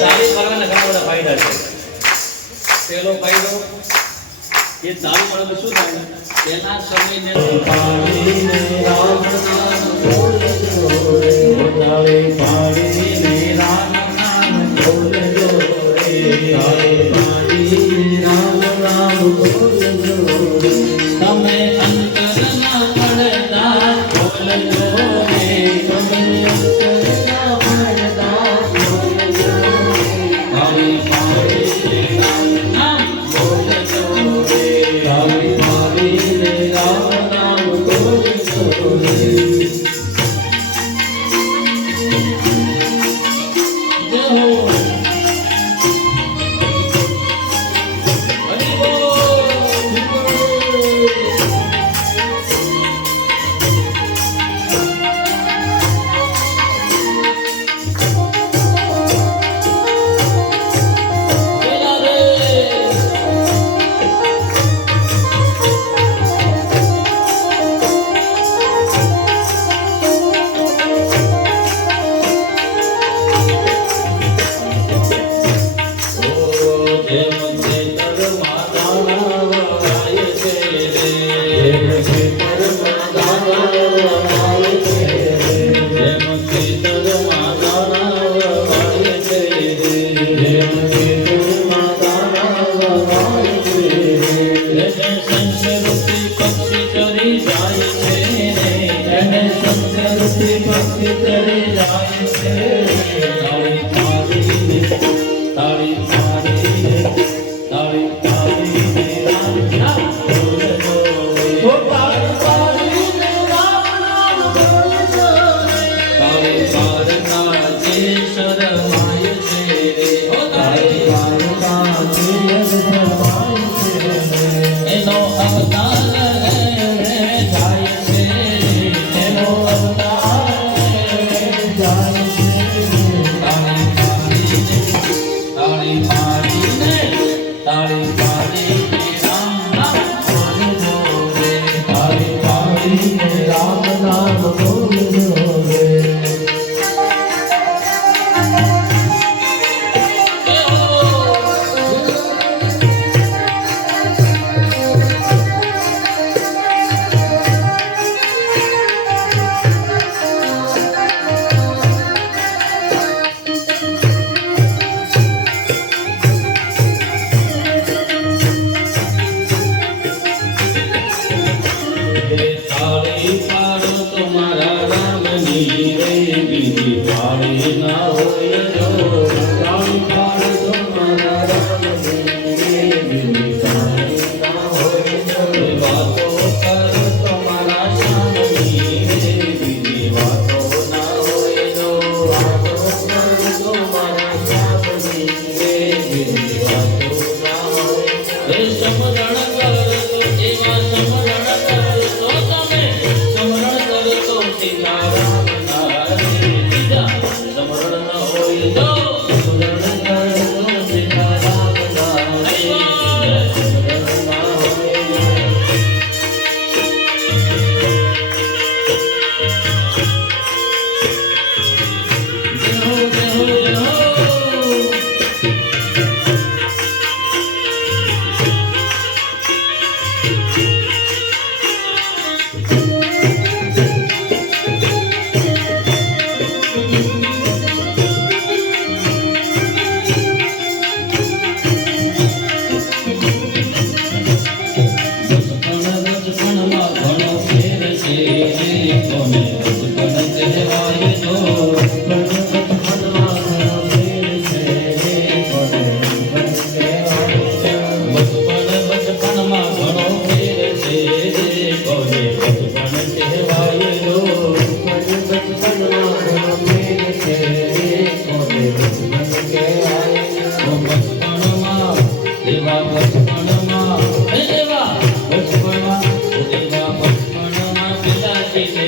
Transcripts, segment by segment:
તાલીમ કરવાના ઘણા બધા ફાયદા છે. પહેલો ફાયદો, એ તાલીમ મળે તો શું થાય? તેના સમયને પાડીને પાડીને રામ નામ બોલે પાડીને પડતા બોલે એનો અવતાર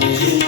Swami.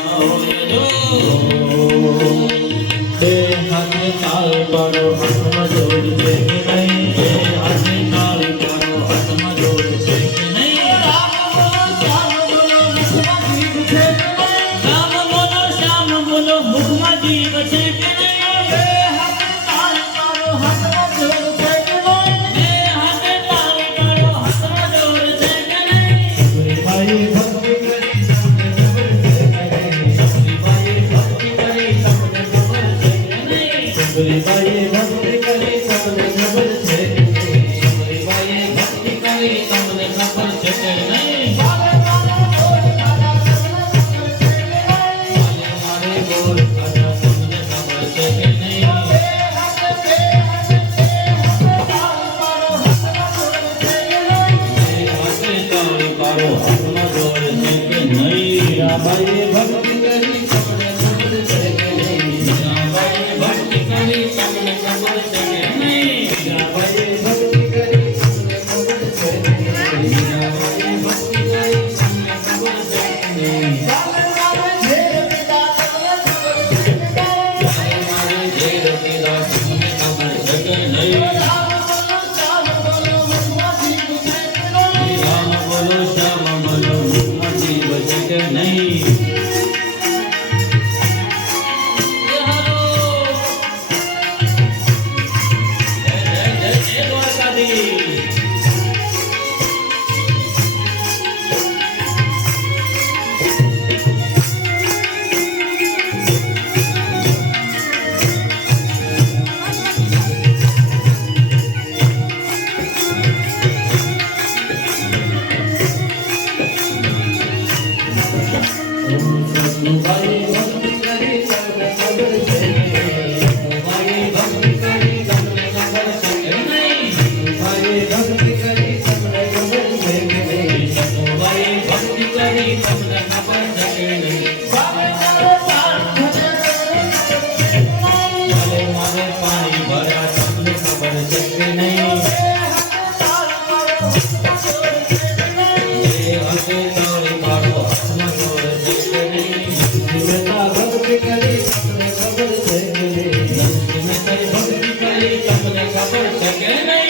esa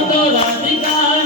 राधिका राधिका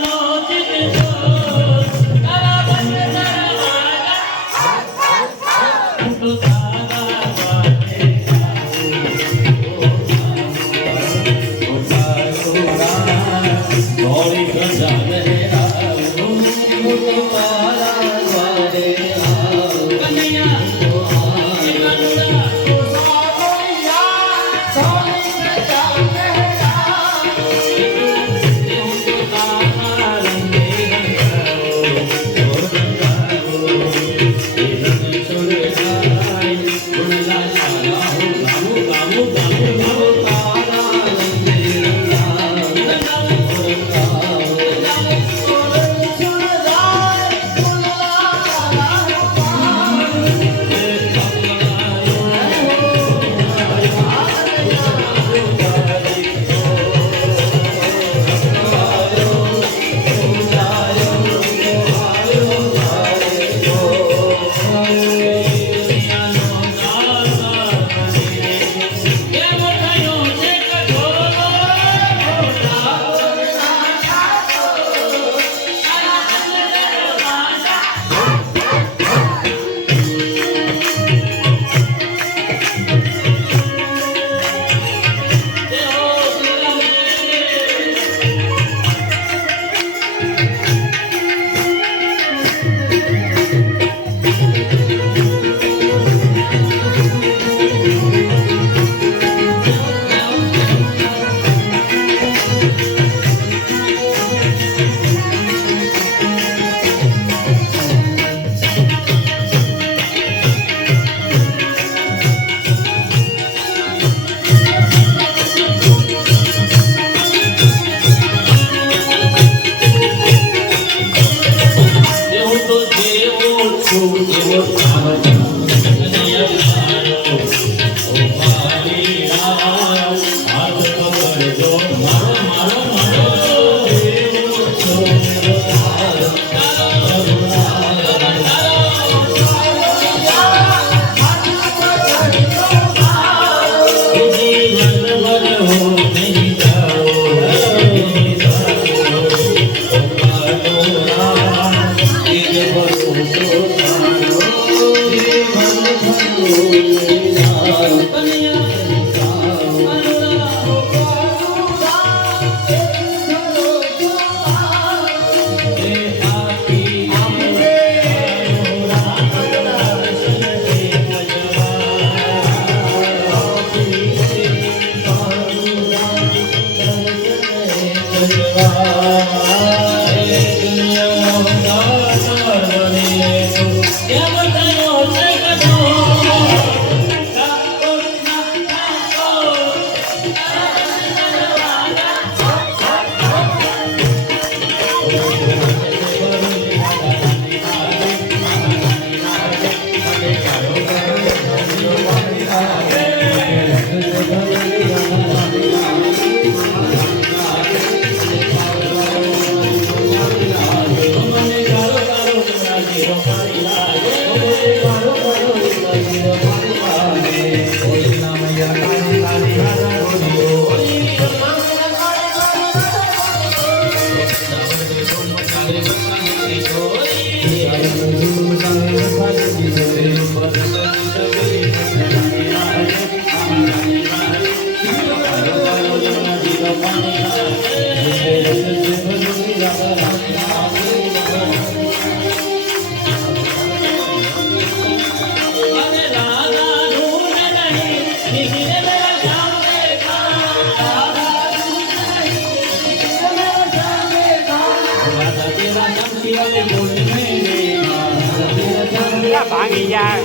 છું Yeah, 放一下